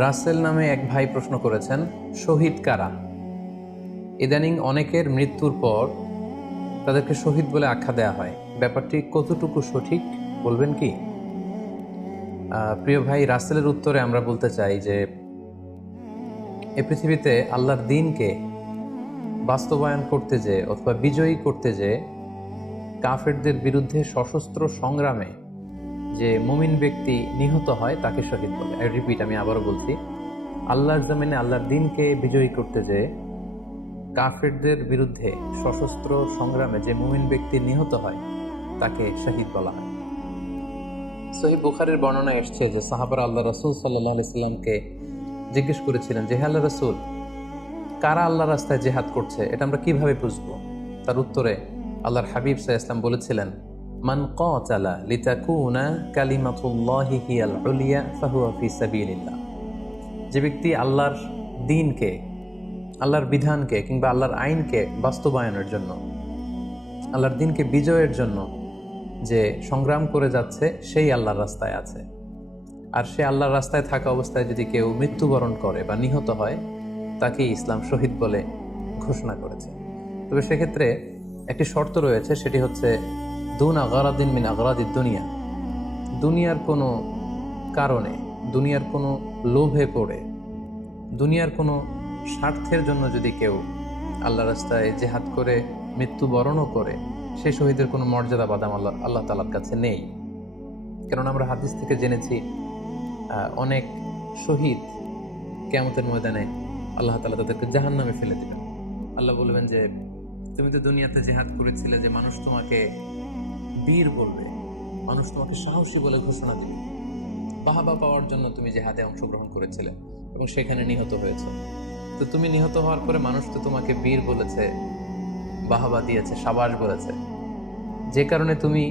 রাসেল নামে এক ভাই প্রশ্ন করেছেন, শহীদ কারা? ইদানিং অনেকের মৃত্যুর পর তাদেরকে শহীদ বলে আখ্যা দেওয়া হয়। ব্যাপারটি কতটুকু সঠিক বলবেন কি? প্রিয় ভাই, রাসেলের উত্তরে আমরা বলতে চাই যে এ পৃথিবীতে আল্লাহর দ্বীনকে বাস্তবায়ন করতে যে অথবা বিজয়ী করতে যে কাফেরদের বিরুদ্ধে সশস্ত্র সংগ্রামে যে মুমিন ব্যক্তি নিহত হয় তাকে শহীদ বলে। আমি আবারও বলছি, আল্লাহর জমিনে আল্লাহর দ্বীনকে বিজয়ী করতে যে কাফেরদের বিরুদ্ধে সশস্ত্র সংগ্রামে যে মুমিন ব্যক্তি নিহত হয় তাকে শহীদ বলা হয়। সহিহ বুখারীর বর্ণনা এসছে যে সাহাবারা আল্লাহ রাসূল সাল্লাল্লাহু আলাইহি সাল্লামকে জিজ্ঞেস করেছিলেন যে, হে আল্লাহর রাসূল, কারা আল্লাহর রাস্তায় জিহাদ করছে এটা আমরা কিভাবে বুঝবো? তার উত্তরে আল্লাহর হাবিব সাল্লাল্লাহু আলাইহি সাল্লাম বলেছিলেন, মান কাতালা লিতাকুনা কালিমাতুল্লাহি হিয়াল উলিয়া ফাহুয়া ফি সাবিলিল্লাহ। যে ব্যক্তি আল্লাহর দ্বীনকে, আল্লাহর বিধানকে কিংবা আল্লাহর আইনকে বাস্তবায়নের জন্য, আল্লাহর দ্বীনকে বিজয়ের জন্য যে সংগ্রাম করে যাচ্ছে সেই আল্লাহর রাস্তায় আছে। আর সে আল্লাহর রাস্তায় থাকা অবস্থায় যদি কেউ মৃত্যুবরণ করে বা নিহত হয় তাকে ইসলাম শহীদ বলে ঘোষণা করেছে। তবে সেক্ষেত্রে একটি শর্ত রয়েছে, সেটি হচ্ছে দুন আগারাদিন মিন আগারাদিদ দুনিয়া। দুনিয়ার কোনো কারণে, দুনিয়ার কোনো লোভে পড়ে, দুনিয়ার কোনো স্বার্থের জন্য যদি কেউ আল্লাহ রাস্তায় জেহাদ করে মৃত্যুবরণও করে, সেই শহীদের কোনো মর্যাদা বাদাম আল্লাহ তাআলার কাছে নেই। কারণ আমরা হাদিস থেকে জেনেছি অনেক শহীদ কিয়ামতের ময়দানে আল্লাহ তাআলা তাদেরকে জাহান্নামে ফেলে দিবেন। আল্লাহ বলবেন যে, তুমি তো দুনিয়াতে জেহাদ করেছিলে যে মানুষ তোমাকে বীর বলবে, মানুষ তোমাকে সাহসী বলে ঘোষণা দিবে, বাহাবা পাওয়ার জন্য তুমি জেহাদে অংশগ্রহণ করেছিলে এবং সেখানে নিহত হয়েছে। তো তুমি নিহত হওয়ার পরে মানুষ তো তোমাকে বীর বলেছে, বাহাবা দিয়েছে, সাবাস বলেছে, যে কারণে তুমি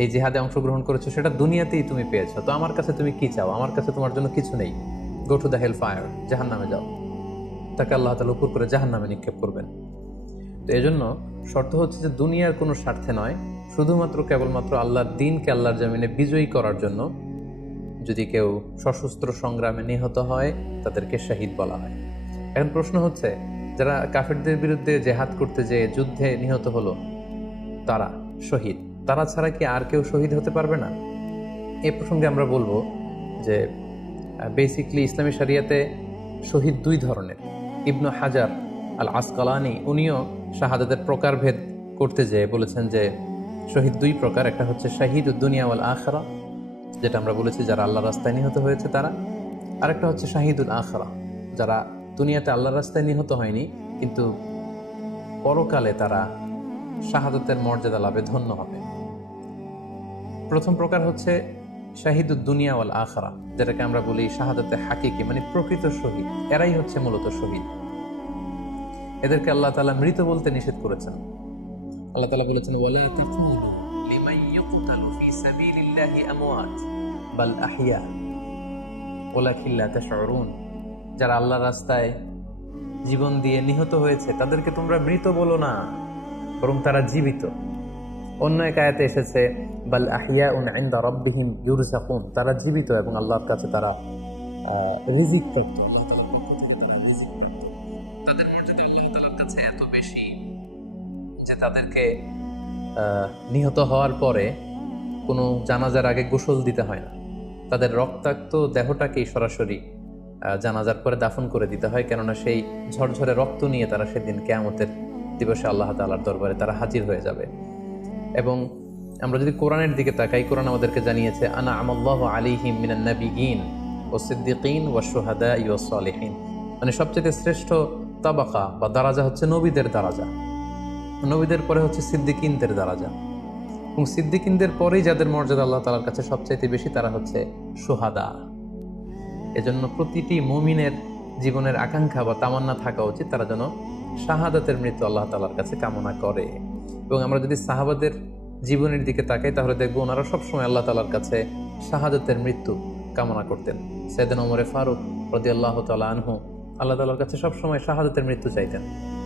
এই জিহাদে অংশগ্রহণ করেছো সেটা দুনিয়াতেই তুমি পেয়েছো। তো আমার কাছে তুমি কি চাও? আমার কাছে তোমার জন্য কিছু নেই। Go to the hell fire, জাহান্নামে যাও। তাকে আল্লাহ তাআলা উপর করে জাহান্নামে নিক্ষেপ করবেন। তো এজন্য শর্ত হচ্ছে যে দুনিয়ার কোনো স্বার্থে নয়, শুধুমাত্র কেবলমাত্র আল্লাহর দ্বীনকে আল্লাহর জমিনে বিজয়ী করার জন্য যদি কেউ সশস্ত্র সংগ্রামে নিহত হয় তাদেরকে শহীদ বলা হয়। এখন প্রশ্ন হচ্ছে, যারা কাফেরদের বিরুদ্ধে জেহাদ করতে যে যুদ্ধে নিহত হলো তারা শহীদ, তারা ছাড়া কি আর কেউ শহীদ হতে পারবে না? এ প্রসঙ্গে আমরা বলবো যে বেসিকলি ইসলামী শরিয়াতে শহীদ দুই ধরনের। ইবনু হাজার আল আসকালানি উনিও শাহাদাতের প্রকারভেদ করতে যেয়ে বলেছেন যে শহীদ দুই প্রকার। একটা হচ্ছে শাহিদুদ দুনিয়া ওয়াল আখিরা, যেটা আমরা বলেছি যারা আল্লাহর রাস্তায় নিহত হয়েছে তারা। আরেকটা হচ্ছে শাহিদুল আখিরা, যারা দুনিয়াতে আল্লাহর রাস্তায় নিহত হয়নি কিন্তু পরকালে তারা শাহাদাতের মর্যাদা লাভে ধন্য হবে। প্রথম প্রকার হচ্ছে শাহিদুদ দুনিয়া ওয়াল আখিরা, যেটাকে আমরা বলি শাহাদাতে হাকিকি, মানে প্রকৃত শহীদ। এরাই হচ্ছে মূলত শহীদ। এদেরকে আল্লাহ তাআলা মৃত বলতে নিষেধ করেছেন। আল্লাহ তাআলা বলেছেন, ওয়ালা তাকুলু লিমান ইউকতালু ফি সাবিলিল্লাহি আমওয়াত বাল আহইয়া ওয়ালাকিন লা তাশউরুন। যারা আল্লাহর রাস্তায় জীবন দিয়ে নিহত হয়েছে তাদেরকে তোমরা মৃত বলো না, বরং তারা জীবিত। অন্য এক আয়াতে এসেছে, বাল আহইয়াউন ইনদা রাব্বিহিম ইউরযাকুন, তারা জীবিত এবং আল্লাহর কাছে তারা রিজিক প্রাপ্ত। আল্লাহ তাআলার পক্ষ থেকে তারা রিজিক প্রাপ্ত। তাদের মর্যাদা আল্লাহ তাআলার কাছে এত বেশি যে তাদেরকে নিহত হওয়ার পরে কোনো জানাজার আগে গোসল দিতে হয় না। তাদের রক্তাক্ত দেহটাকেই সরাসরি জানাজার পরে দাফন করে দিতে হয়, কেননা সেই ঝরঝরে রক্ত নিয়ে তারা সেদিন কিয়ামতের দিবসে আল্লাহ তাআলার দরবারে তারা হাজির হয়ে যাবে। এবং আমরা যদি কোরআনের দিকে তাকাই, কোরআন আমাদেরকে জানিয়েছে, আনা আমাল্লাহু আলাইহিম মিনান নাবিয়িন ওয়াস সিদ্দিকিন ওয়াশ শুহাদাই ওয়াস সালিহিন, মানে সবচেয়ে শ্রেষ্ঠ তাবাকা বা দারাজা হচ্ছে নবীদের দারাজা। নবীদের পরে হচ্ছে সিদ্দিকিনদের দারাজা, এবং সিদ্দিকিনদের পরেই যাদের মর্যাদা আল্লাহ তাআলার কাছে সবচাইতে বেশি তারা হচ্ছে শুহাদা। এজন্য প্রতিটি মুমিনের জীবনের আকাঙ্ক্ষা বা তামান্না থাকা উচিত তারা যেন শাহাদাতের মৃত্যু আল্লাহ তাআলার কাছে কামনা করে। এবং আমরা যদি সাহাবাদের জীবনের দিকে তাকাই তাহলে দেখবো ওনারা সবসময় আল্লাহ তাআলার কাছে শাহাদাতের মৃত্যু কামনা করতেন। সাইয়েদনা ওমর ফারুক রাদিয়াল্লাহু তাআলা আনহু আল্লাহ তাআলার কাছে সবসময় শাহাদাতের মৃত্যু চাইতেন।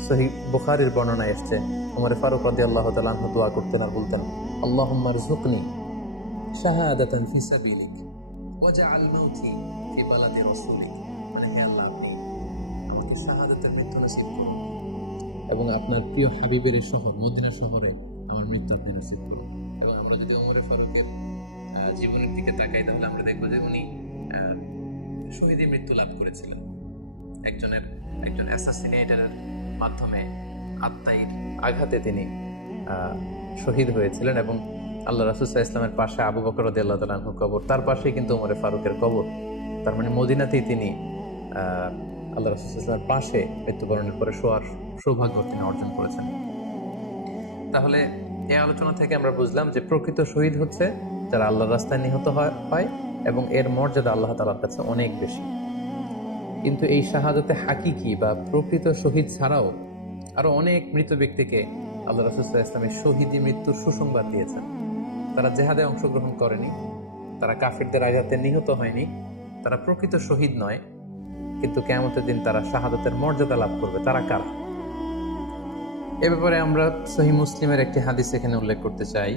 সহিহ বুখারীর বর্ণনায় এসেছে, ওমর ফারুক রাদিয়াল্লাহু তাআলা আনহু দোয়া করতেন আর বলতেন, আল্লাহুম্মা রযুকনি শাহাদাতান ফি সাবিলিক ওয়াজআল মাউতি ফি বালাদি রাসূলিক এবং আপনার প্রিয় হাবিবের এই শহর মদিনা শহরে আমার মৃত্যু আপনি নসিব করুন। এবং আমরা যদি ওমরে ফারুকের জীবনের দিকে তাকাই তাহলে আমরা দেখবো যে উনি শহীদী মৃত্যু লাভ করেছিলেন। একজন অ্যাসাসিনেটরের মাধ্যমে আত্মাইর আঘাতে তিনি শহীদ হয়েছিলেন এবং আল্লাহ রাসূল সাল্লাল্লাহু আলাইহি ওয়াসাল্লামের পাশে আবু বকর রাদিয়াল্লাহু তাআলা আনহুর কবর, তার পাশেই কিন্তু ওমরে ফারুকের কবর। তার মানে মদিনাতেই তিনি আল্লাহ রাসূল সাল্লাল্লাহু আলাইহি ওয়াসাল্লামের পাশে মৃত্যুবরণের পরে শোয়ার সৌভাগ্য তিনি অর্জন করেছেন। তাহলে এই আলোচনা থেকে আমরা বুঝলাম যে প্রকৃত শহীদ হচ্ছে যারা আল্লাহর রাস্তায় নিহত হয় এবং এর মর্যাদা আল্লাহ তাআলার কাছে অনেক বেশি। কিন্তু এই শাহাদাতে হাকিকি বা প্রকৃত শহীদ ছাড়াও আরো অনেক মৃত ব্যক্তিকে আল্লাহ রাসূল সাল্লাল্লাহু আলাইহি ওয়াসাল্লাম শহীদী মৃত্যুর সুসংবাদ দিয়েছেন। তারা জেহাদে অংশগ্রহণ করেনি, তারা কাফিরদের আঘাতে নিহত হয়নি, তারা প্রকৃত শহীদ নয়, কিন্তু কিয়ামতের দিন তারা শাহাদাতের মর্যাদা লাভ করবে। তারা কারা? এ ব্যাপারে আমরা সহিহ মুসলিমের একটি হাদিস এখানে উল্লেখ করতে চাই,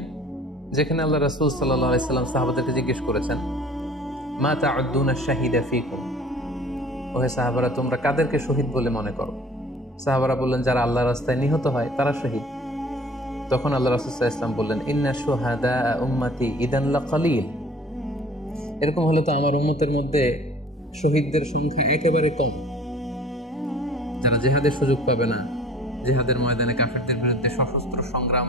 যেখানে আল্লাহ রাসূল সাল্লাল্লাহু আলাইহি ওয়াসাল্লাম সাহাবাদেরকে জিজ্ঞেস করেছেন, মা তাউদ্দুনা শাহিদা ফিকুম, ওহে সাহাবারা তোমরা কাদেরকে শহীদ বলে মনে করো? সাহাবারা বললেন যারা আল্লাহর রাস্তায় নিহত হয় তারা শহীদ। তখন আল্লাহ রাসূল সাল্লাল্লাহু আলাইহি ওয়াসাল্লাম বললেন, ইন্না শুহাদা উম্মতি ইদান লাকালিল, এরকম হলে তো আমার উম্মতের মধ্যে শহীদদের সংখ্যা একেবারে কম। যারা জিহাদের সুযোগ পাবে না, জিহাদের ময়দানে কাফেরদের বিরুদ্ধে সশস্ত্র সংগ্রাম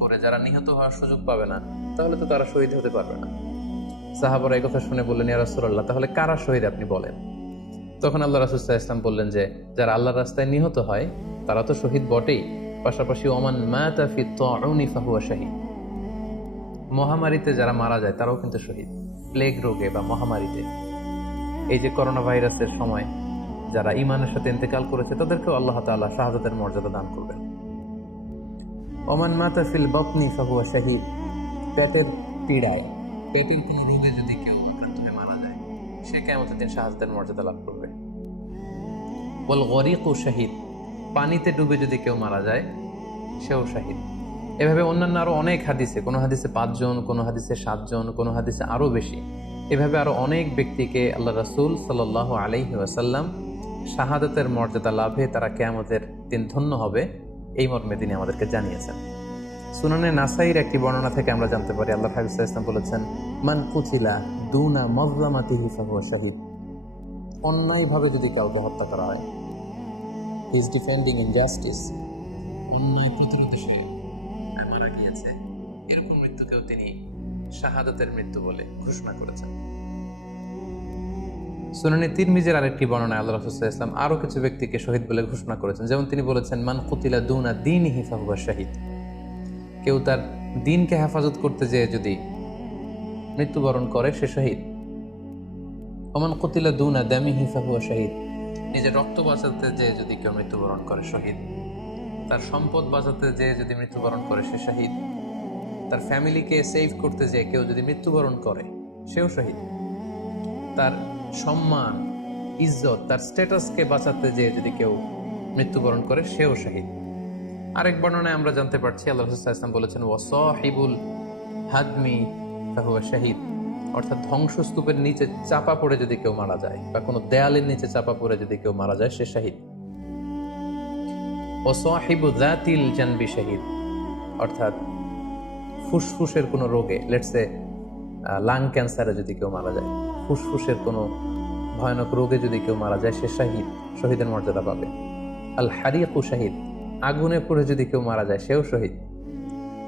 করে যারা নিহত হওয়ার সুযোগ পাবে না, তাহলে তো তারা শহীদ হতে পারবে না। সাহাবারা এই কথা শুনে বললেন, ইয়া রাসূলুল্লাহ তাহলে কারা শহীদ আপনি বলেন। তখন আল্লাহ রাসূল সাল্লাল্লাহু আলাইহি ওয়াসাল্লাম বললেন যে যারা আল্লাহর রাস্তায় নিহত হয় তারা তো শহীদ বটেই, পাশাপাশি ওমান মাতা ফি তাউনি ফাহুয়া শাহীদ, মহামারীতে যারা মারা যায় তারাও কিন্তু শহীদ। প্লেগ রোগে বা মহামারীতে, এই যে করোনা ভাইরাসের সময় যারা ঈমানের সাথে ইন্তেকাল করেছে তাদেরকেও আল্লাহ তাআলা শাহাদাতের মর্যাদা দান করবেন। ওমান মাতা ফিল বাতনি ফাহুয়া শাহীদ, পেটের পীড়ায়, পেটের কোনো রোগে যদি কেউ আক্রান্ত হয়ে মারা যায় সে কিয়ামতের দিন শাহাদাতের মর্যাদা লাভ করবে। ওয়াল গরিকু শাহীদ, পানিতে ডুবে যদি কেউ মারা যায় সেও শাহীদ। এভাবে অন্যান্য আরো অনেক হাদিসে, কোনো হাদিসে 5 জন, কোনো হাদিসে 7 জন, কোনো হাদিসে আরো বেশি, এভাবে আরো অনেক ব্যক্তিকে আল্লাহ রাসূল সাল্লাল্লাহু আলাইহি ওয়াসাল্লাম শাহাদাতের মর্যাদা লাভে তারা কিয়ামতের দিন ধন্য হবে এই মর্মে তিনি আমাদেরকে জানিয়েছেন। সুনানে নাসাইর একটি বর্ণনা থেকে আমরা জানতে পারি আল্লাহ হাবিব সাল্লাল্লাহু আলাইহি ওয়াসাল্লাম বলেছেন, মান কুতিলা দুনা মাজলামাতিহি ফাহুয়া শাহীদ, অন্যায়ভাবে যদি কাউকে হত্যা করা হয়, হি ইজ ডিফেন্ডিং ইনজাস্টিস, অন্যায় প্রতিরোধে সে মারা গিয়েছে, এরকম মৃত্যুকেও তিনি শাহাদাতের মৃত্যু বলে ঘোষণা করেছেন। সুনানে তিরমিজির আরেকটি বর্ণনায় আল্লাহ রাসূল সাল্লাল্লাহু আলাইহি ওয়াসাল্লাম আরো কিছু ব্যক্তিকে শহীদ বলে ঘোষণা করেছেন। যেমন তিনি বলেছেন, মান কুতিলা দুনা দীনিহি ফাহুয়া শাহীদ, কেউ তার দ্বীনকে হেফাজত করতে যেয়ে যদি মৃত্যুবরণ করে সে শহীদ। ওমান কুতিলা দুনা দামিহি ফাহুয়া শাহীদ, নিজের রক্ত বাঁচাতে যেয়ে যদি কেউ মৃত্যুবরণ করে শহীদ। তার সম্পদ বাঁচাতে যেয়ে যদি মৃত্যুবরণ করে সে শহীদ। তার ফ্যামিলিকে সেভ করতে যেয়ে কেউ যদি মৃত্যুবরণ করে সেও শহীদ। তার সম্মান, ইজ্জত, তার স্ট্যাটাসকে বাঁচাতে যেয়ে যদি কেউ মৃত্যুবরণ করে সেও শহীদ। আরেক বর্ণনায় আমরা জানতে পারছি আল্লাহ রাসূল সাল্লাল্লাহু আলাইহি ওয়াসাল্লাম বলেছেন, ওয়াসাহিবুল হাদমি ফাহুয়া শাহীদ, অর্থাৎ ধ্বংসস্তূপের নিচে চাপা পড়ে যদি কেউ মারা যায় বা কোনো দেয়ালের নিচে চাপা পড়ে যদি কেউ মারা যায় সে শহীদ। ওয়াসাহিবু যাতিল জানবি শাহীদ, অর্থাৎ ফুসফুসের কোনো রোগে, লেটস সে লাং ক্যান্সারে যদি কেউ মারা যায়, ফুসফুসের কোনো ভয়ানক রোগে যদি কেউ মারা যায় সে শাহীদ, শহীদের মর্যাদা পাবে। আল হারিকু শাহীদ, আগুনে পড়ে যদি কেউ মারা যায় সেও শহীদ।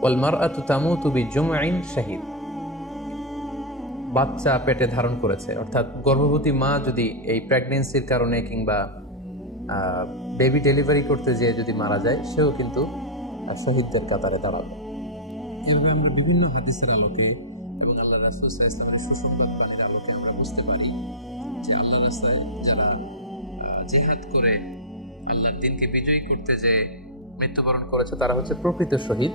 ওয়াল মারআতু তামুতু বিজুমঈন শাহীদ, বাচ্চা পেটে ধারণ করেছে, অর্থাৎ গর্ভবতী মা যদি এই প্রেগন্যান্সির কারণে কিংবা বেবি ডেলিভারি করতে যেয়ে যদি মারা যায় সেও কিন্তু শহীদদের কাতারে দাঁড়াবে। এভাবে আমরা বিভিন্ন হাদিসের আলোকে এবং আল্লাহ রাসূল সাল্লাল্লাহু আলাইহি ওয়াসাল্লামের সুসংবাদ বাণীর আলোকে আমরা বুঝতে পারি যে আল্লাহর রাস্তায় যারা জিহাদ করে আল্লাহর দ্বীনকে বিজয়ী করতে যে মৃত্যুবরণ করেছে তারা হচ্ছে প্রকৃত শহীদ।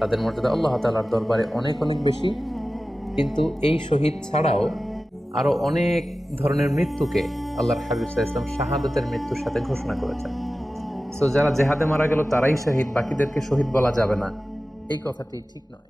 তাদের মর্যাদা আল্লাহ তাআলার দরবারে অনেক অনেক বেশি। কিন্তু এই শহীদ ছাড়াও আরো অনেক ধরনের মৃত্যুকে আল্লাহর হাবিব সাল্লাল্লাহু আলাইহি ওয়াসাল্লাম শাহাদাতের মৃত্যুর সাথে ঘোষণা করেছেন। সো যারা জেহাদে মারা গেল তারাই শহীদ, বাকিদেরকে শহীদ বলা যাবে না, এই কথাটি ঠিক নয়।